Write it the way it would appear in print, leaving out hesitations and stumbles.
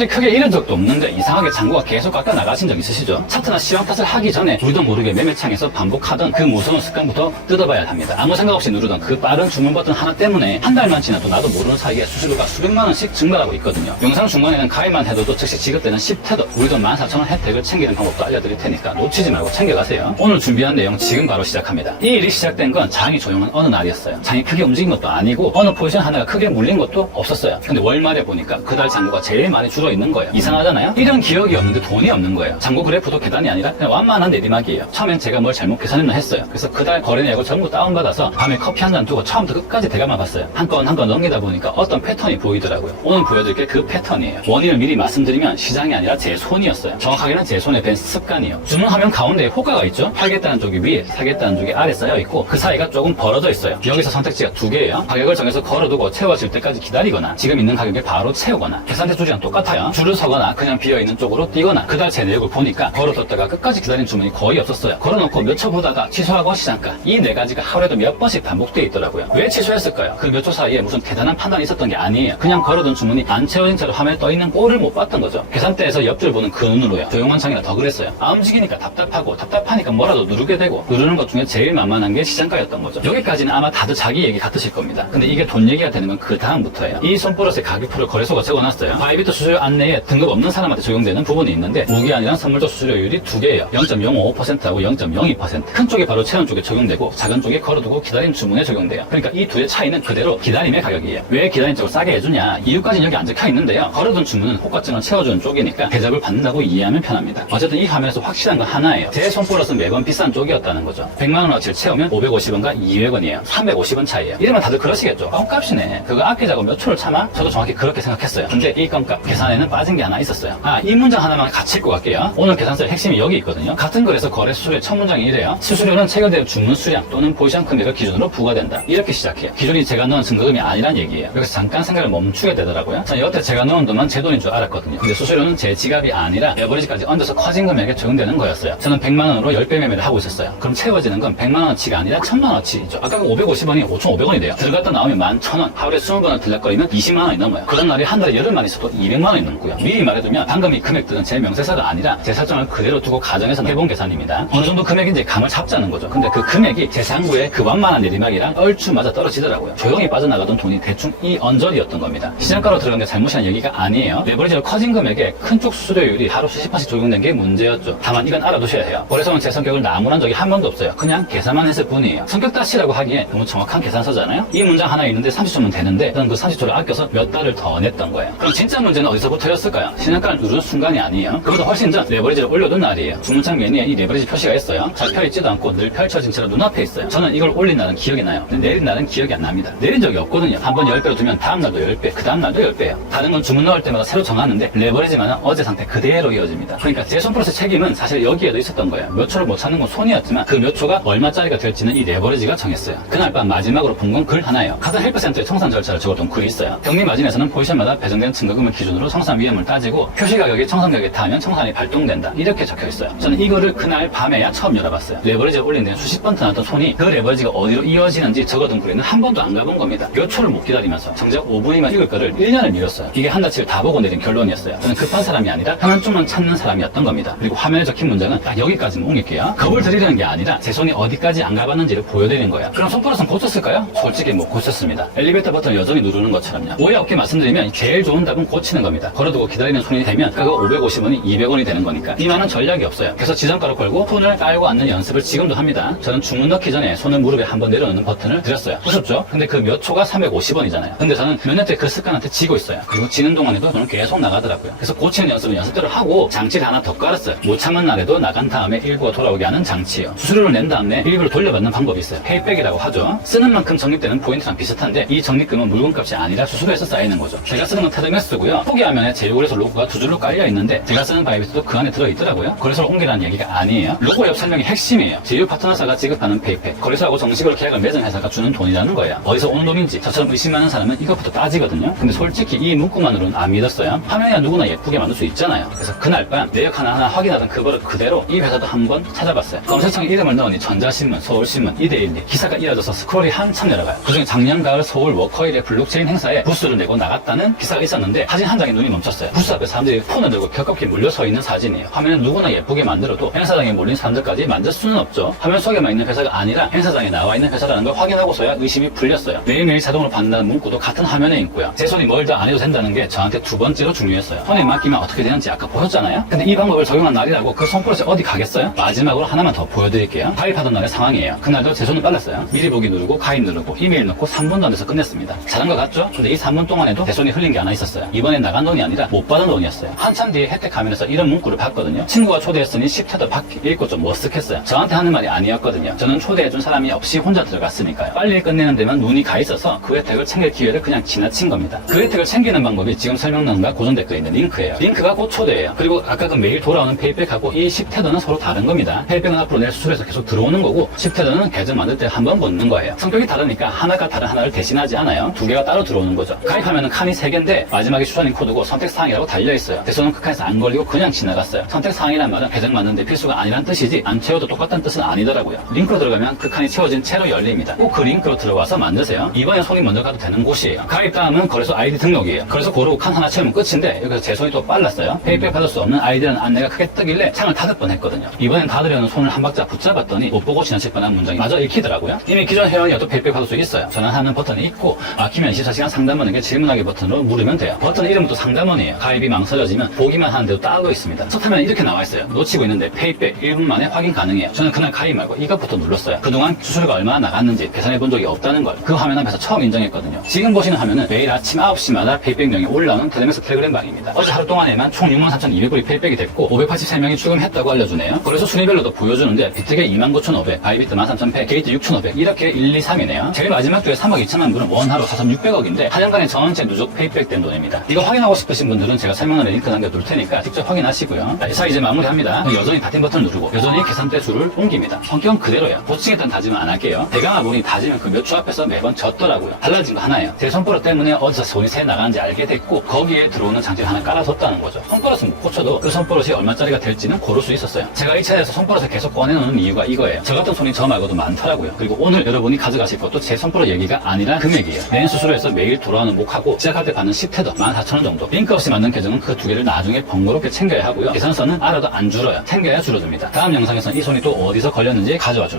손실이 크게 잃은 적도 없는데 이상하게 잔고가 계속 깎여 나가신 적 있으시죠? 차트나 시황 탓을 하기 전에 우리도 모르게 매매창에서 반복하던 그 무서운 습관부터 뜯어봐야 합니다. 아무 생각 없이 누르던 그 빠른 주문 버튼 하나 때문에 한 달만 지나도 나도 모르는 사이에 수수료가 수백만 원씩 증발하고 있거든요. 영상 중간에는 가입만 해도 즉시 지급되는 10태도 우리도 14,000원 혜택을 챙기는 방법도 알려드릴 테니까 놓치지 말고 챙겨가세요. 오늘 준비한 내용 지금 바로 시작합니다. 이 일이 시작된 건 장이 조용한 어느 날이었어요. 장이 크게 움직인 것도 아니고 어느 포지션 하나가 크게 물린 것도 없었어요. 근데 월말에 보니까 그달 잔고가 제일 많이 줄어있는 거예요. 이상하잖아요? 이런 기억이 없는데 돈이 없는 거예요. 잔고 그래프도 계단이 아니라 그냥 완만한 내리막이에요. 처음엔 제가 뭘 잘못 계산했나 했어요. 그래서 그달 거래 내역을 전부 다운받아서 밤에 커피 한 잔 두고 처음부터 끝까지 대감만 봤어요. 한 건 한 건 넘기다 보니까 어떤 패턴이 보이더라고요. 오늘 보여드릴 게 그 패턴이에요. 원인을 미리 말씀드리면 시장이 아니라 제 손이었어요. 정확하게는 제 손에 밴 습관이요. 주문하면 가운데에 호가가 있죠. 팔겠다는 쪽이 위에, 사겠다는 쪽이 아래 쌓여 있고 그 사이가 조금 벌어져 있어요. 여기서 선택지가 두 개예요. 가격을 정해서 걸어두고 채워질 때까지 기다리거나 지금 있는 가격에 바로 채우거나 계산대 줄이랑 똑같아요. 줄을 서거나 그냥 비어있는 쪽으로 뛰거나 그달 제 내역을 보니까 걸어뒀다가 끝까지 기다린 주문이 거의 없었어요. 걸어놓고 몇 초 보다가 취소하고 시장가 이 네 가지가 하루에도 몇 번씩 반복되어 있더라고요. 왜 취소했을까요? 그 몇 초 사이에 무슨 대단한 판단이 있었던 게 아니에요. 그냥 걸어둔 주문이 안 채워진 채로 화면에 떠있는 꼴을 못 봤던 거죠. 계산대에서 옆줄 보는 그 눈으로요. 조용한 창이라 더 그랬어요. 안 움직이니까 답답하고 답답하니까 뭐라도 누르게 되고 누르는 것 중에 제일 만만한 게 시장가였던 거죠. 여기까지는 아마 다들 자기 얘기 같으실 겁니다. 근데 이게 돈 얘기가 되는 건 그 다음부터예요. 이 손버릇의 가격표를 거래소가 적어놨어요. 바이비트 수수료 안내에 등급 없는 사람한테 적용되는 부분이 있는데 무기한이랑 선물적 수수료율이 두 개예요. 0.05%하고 0.02%. 큰 쪽이 바로 채운 쪽에 적용되고 작은 쪽에 걸어두고 기다린 주문에 적용돼요. 그러니까 이 둘의 차이는 그대로 기다림의 가격이에요. 왜 기다린 쪽을 싸게 해주냐? 이유까지는 여기 안 적혀 있는데요. 걸어둔 주문은 호가증을 채워주는 쪽이니까 대접을 받는다고 이해하면 편합니다. 어쨌든 이 화면에서 확실한 건 하나예요. 제 손버릇은 매번 비싼 쪽이었다는 거죠. 100만원어치를 채우면 550원과 200원이에요. 350원 차이예요. 이러면 다들 그러시겠죠. 껌값이네. 그거 아끼자고 몇 초를 참아? 저도 정확히 그렇게 생각했어요. 근데 이 껌값 계산에는 빠진 게 하나 있었어요. 이 문장 하나만 같이 읽고 갈게요. 오늘 계산서의 핵심이 여기 있거든요. 같은 거래소 거래 수수료의 첫 문장이 이래요. 수수료는 체결된 주문 수량 또는 포지션 금액을 기준으로 부과된다. 이렇게 시작해요. 기존이 제가 넣은 증거금이 아니란 얘기예요. 여기서 잠깐 생각을 멈추게 되더라고요. 저는 여태 제가 넣은 돈만 제 돈인 줄 알았거든요. 근데 수수료는 제 지갑이 아니라 에버리지까지 얹어서 커진 금액에 적용되는 거였어요. 저는 100만원으로 10배 매매를 하고 있었어요. 그럼 채워지는 건 100만원어치가 아니라 1000만원어치죠. 아까 그 550원이 5,500원이 돼요. 들어갔다 나오면 11,000원. 하루에 20번을 들락거리면 20만원이 넘어요. 그런 날이 한 달에 열흘만 있어도 200만원이 넘고요. 미리 말해두면 방금 이 금액들은 제 명세서가 아니라 제 설정을 그대로 두고 가정해서 해본 계산입니다. 어느 정도 금액인지 감을 잡자는 거죠. 근데 그 금액이 제 잔고에 그 완만한 내리막이랑 얼추 맞아 떨어지더라고요. 조용히 빠져나가던 돈이 대충 이 언저리였던 겁니다. 시장가로 들어간 게 잘못이란 얘기가 아니에요. 레버리지로 커진 금액에 큰 쪽 수수료율이 하루 수십 번씩 적용된 게 문제였죠. 다만 이건 알아두셔야 해요. 거래소는 제 성격을 나무란 적이 한 번도 없어요. 그냥 계산만 했을 뿐이에요. 성격 따시라고 하기에 너무 정확한 계산서잖아요. 이 문장 하나 있는데 30초면 되는데 저는 그 30초를 아껴서 몇 달을 더 냈던 거예요. 그럼 진짜 문제는 어디서부터였을까요? 시장가를 누르는 순간이 아니에요. 그보다 훨씬 전 레버리지를 올려둔 날이에요. 주문창 메뉴에 이 레버리지 표시가 있어요. 잘 펴있지도 않고 늘 펼쳐진 채로 눈앞에 있어요. 저는 이걸 올린 날은 기억이 나요. 근데 내린 날은 기억이 안 납니다. 내린 적이 없거든요. 한번 10배로 두면 다음 날도 10배, 그 다음 날도 10배예요. 다른 건 주문 넣을 때마다 새로 정하는데 레버리지만은 어제 상태 그대로 이어집니다. 그러니까 제 손버릇의 책임은 사실 여기에도 있었던 거예요. 몇 초를 못 찾는 건 손이었지만 그 몇 초가 얼마짜리가 될지는 이 레버리지가 정했어요. 그날 밤 마지막으로 본 건 글 하나예요. 카드 헬프센터의 청산 절차를 적어둔 글이 있어요. 격리 마진에서는 포지션마다 배정된 증거금을 기준으로 청산 위험을 따지고 표시 가격이 청산 가격에 닿으면 청산이 발동된다. 이렇게 적혀 있어요. 저는 이거를 그날 밤에야 처음 열어봤어요. 레버리지를 올린 데는 수십 번 터났던 손이 그 레버리지가 어디로 이어지는지 적어둔 글에는 한 번도 안 가본 겁니다. 몇 초를 못 기다리면서 정작 5분이면 읽을 거를 1년을 미뤘어요. 이게 한 달치를 다 보고 내린 결론이었어요. 저는 급한 사람이 아니라 편한 쪽만 찾는 사람이었던 겁니다. 그리고 화면에 적힌 문장은 딱 여기까지만 옮길게요. 겁을 드리려는 게 아니라 제 손이 어디까지 안 가봤는지를 보여드리는 거예요. 그럼 손버릇은 고쳤을까요? 솔직히 못 고쳤습니다. 엘리베이터 버튼 여전히 누르는 것처럼요. 오해 없게 말씀드리면 제일 좋은 답은 고치는 겁니다. 걸어두고 기다리는 손이 되면 그거 550원이 200원이 되는 거니까 이만한 전략이 없어요. 그래서 지정가로 걸고 손을 깔고 앉는 연습을 지금도 합니다. 저는 주문 넣기 전에 손을 무릎에 한번 내려놓는 버튼을 드렸어요. 무섭죠? 근데 그 몇 초가 350원이잖아요. 근데 저는 몇 년째 그 습관한테 지고 있어요. 그리고 지는 동안에도 저는 계속 나가더라고요. 그래서 고치는 연습은 연습대로 하고 장치를 하나 더 깔았어요. 못 참은 날에도 나간 다음에 일부가 돌아오게 하는 장치예요. 수수료를 낸 다음에 일부를 돌려받는 방법이 있어요. 페이백이라고 하죠. 쓰는 만큼 적립되는 포인트랑 비슷한데 이 적립금은 물건값이 아니라 수수료에서 쌓이는 거죠. 제가 쓰는 건 테드맥스고요. 후기 화면에 제휴거래소 로고가 두 줄로 깔려 있는데 제가 쓰는 바이비트도 그 안에 들어있더라고요. 거래소를 옮기라는 얘기가 아니에요. 로고 옆 설명이 핵심이에요. 제휴 파트너사가 지급하는 페이백, 거래소하고 정식으로 계약을 맺은 회사가 주는 돈이라는 거예요. 어디서 오는 돈인지 저처럼 의심하는 사람은 이것부터 따지거든요. 근데 솔직히 이 문구만으로는 안 믿었어요. 화면이야 누구나 예쁘게 만들 수 있잖아요. 그래서 그날 밤 내역 하나하나 확인하던 그 버릇 그대로 이 회사도 한번 찾아봤어요. 검색창에 이름을 넣으니 전자신문, 서울신문, 이데일리 기사가 이어져서 스크롤이 한참 내려가요. 그중에 작년 가을 서울 워커힐의 블록체인 행사에 부스를 내고 나갔다는 기사가 있었는데 사진 한 장에 눈이 멈췄어요. 부스 앞에 사람들이 폰을 들고 격겁게 물려서 있는 사진이에요. 화면은 누구나 예쁘게 만들어도 행사장에 몰린 사람들까지 만들 수는 없죠. 화면 속에만 있는 회사가 아니라 행사장에 나와 있는 회사라는 걸 확인하고서야 의심이 풀렸어요. 매일매일 자동으로 받는다는 문구도 같은 화면에 있고요. 제 손이 뭘 더 안 해도 된다는 게 저한테 두 번째로 중요했어요. 손에 맡기면 어떻게 되는지 아까 보셨잖아요. 근데 이 방법을 적용한 날이라고 그 손버릇이 어디 가겠어요? 마지막으로 하나만 더 보여드릴게요. 가입하던 날의 상황이에요. 그날도 제 손은 빨랐어요. 미리 보기 누르고 가입 누르고 이메일 넣고 3분도 안 돼서 끝냈습니다. 잘한 것 같죠? 근데 이 3분 동안에도 제 손이 흘린 게 하나 있었어요. 이번엔 나간 돈이 아니라 못 받은 돈이었어요. 한참 뒤에 혜택 화면에서 이런 문구를 봤거든요. 친구가 초대했으니 10태도 받기. 읽고 좀 머쓱했어요. 저한테 하는 말이 아니었거든요. 저는 초대해준 사람이 없이 혼자 들어갔으니까요. 빨리 끝내는 데만 눈이 가 있어서 그 혜택을 챙길 기회를 그냥 지나친 겁니다. 그 혜택을 챙기는 방법이 지금 설명란과 고정 댓글에 있는 링크예요. 링크가 곧 초대예요. 그리고 아까 그 매일 돌아오는 페이백하고 이 10태도는 서로 다른 겁니다. 페이백은 앞으로 내 수술에서 계속 들어오는 거고 10태도는 계정 만들 때 한 번 붙는 거예요. 성격이 다르니까 하나가 다른 하나를 대신하지 않아요. 두 개가 따로 들어오는 거죠. 가입하면은 칸이 3개인데 마지막에 추천인 코드고 선택사항이라고 달려있어요. 대소는 그 칸에서 안 걸리고 그냥 지나갔어요. 선택사항이란 말은 계정 만드는데 필수가 아니란 뜻이지 안 채워도 똑같다는 뜻은 아니더라고요. 링크로 들어가면 그 칸이 채워진 채로 열립니다. 꼭 그 링크로 들어가서 만드세요. 이번에 손이 먼저 가도 되는 곳이에요. 가입 다음은 거래소 아이디 등록이에요. 그래서 고르고 칸 하나 채우면 끝인데 여기서 제 손이 또 빨랐어요. 페이백 받을 수 없는 아이디라는 안내가 크게 뜨길래 창을 닫을 뻔했거든요. 이번엔 닫으려는 손을 한 박자 붙잡았더니 못 보고 지나칠 뻔한 문장이 마저 읽히더라고요. 이미 기존 회원이어도 페이백 받을 수 있어요. 전화하는 버튼이 있고 막히면 24시간 상담원에게 질문하기 버튼으로 물으면 돼요. 버튼 이름은 또 상담원이에요. 가입이 망설여지면 보기만 하는데도 따로 있습니다. 섭하면 이렇게 나와 있어요. 놓치고 있는데 페이백 1분 만에 확인 가능해요. 저는 그날 가입 말고 이것부터 눌렀어요. 그동안 수수료가 얼마나 나갔는지 계산해 본 적이 없다는 걸 그 화면 앞에서 처음 인정했거든요. 지금 보시는 화면은 매일 아침 9시마다 페이백명이 올라오는 텔레맥스 텔레그램 방입니다. 어제 하루 동안에만 총 63,200불이 페이백이 됐고 583명이 출금했다고 알려주네요. 그래서 순위별로도 보여주는데 비트게 29,500, 바이비트 13,100, 게이트 6,500 이렇게 1, 2, 3이네요. 제일 마지막 주에 3억 2천만 불은 원화로 4,600억인데 한 년간의 전체 누적 페이백된 돈입니다. 이거 확인하고 싶으신 분들은 제가 설명란에 링크 남겨둘 테니까 직접 확인하시고요. 자, 이제 마무리합니다. 여전히 닫힌 버튼 누르고 여전히 계산대 줄을 옮깁니다. 성격은 그대로예요. 고치겠다는 다짐은 안 할게요. 대강아 보니 다지면 그 몇 주 앞에서 매번 졌더라고요. 달라진 거 하나예요. 제 손버릇 때문에 어디서 손이 새 나가는지 알게 됐고 거기에 들어오는 장치를 하나 깔아뒀다는 거죠. 손버릇은 못 고쳐도 그 손버릇이 얼마짜리가 될지는 고를 수 있었어요. 제가 이 차에서 손버릇을 계속 꺼내놓는 이유가 이거예요. 저 같은 손이 저 말고도 많더라고요. 그리고 오늘 여러분이 가져가실 것도 제 손버릇 얘기가 아니라 금액이에요. 내년 수수료에서 매일 돌아오는 목하고 시작할 때 받는 10태도 14,000원 정도. 링크 없이 만든 계정은 그 두 개를 나중에 번거롭게 챙겨야 하고요. 계산서는 알아도 안 줄어요. 챙겨야 줄어듭니다. 다음 영상에서는 이 손이 또 어디서 걸렸는지 가져와 줄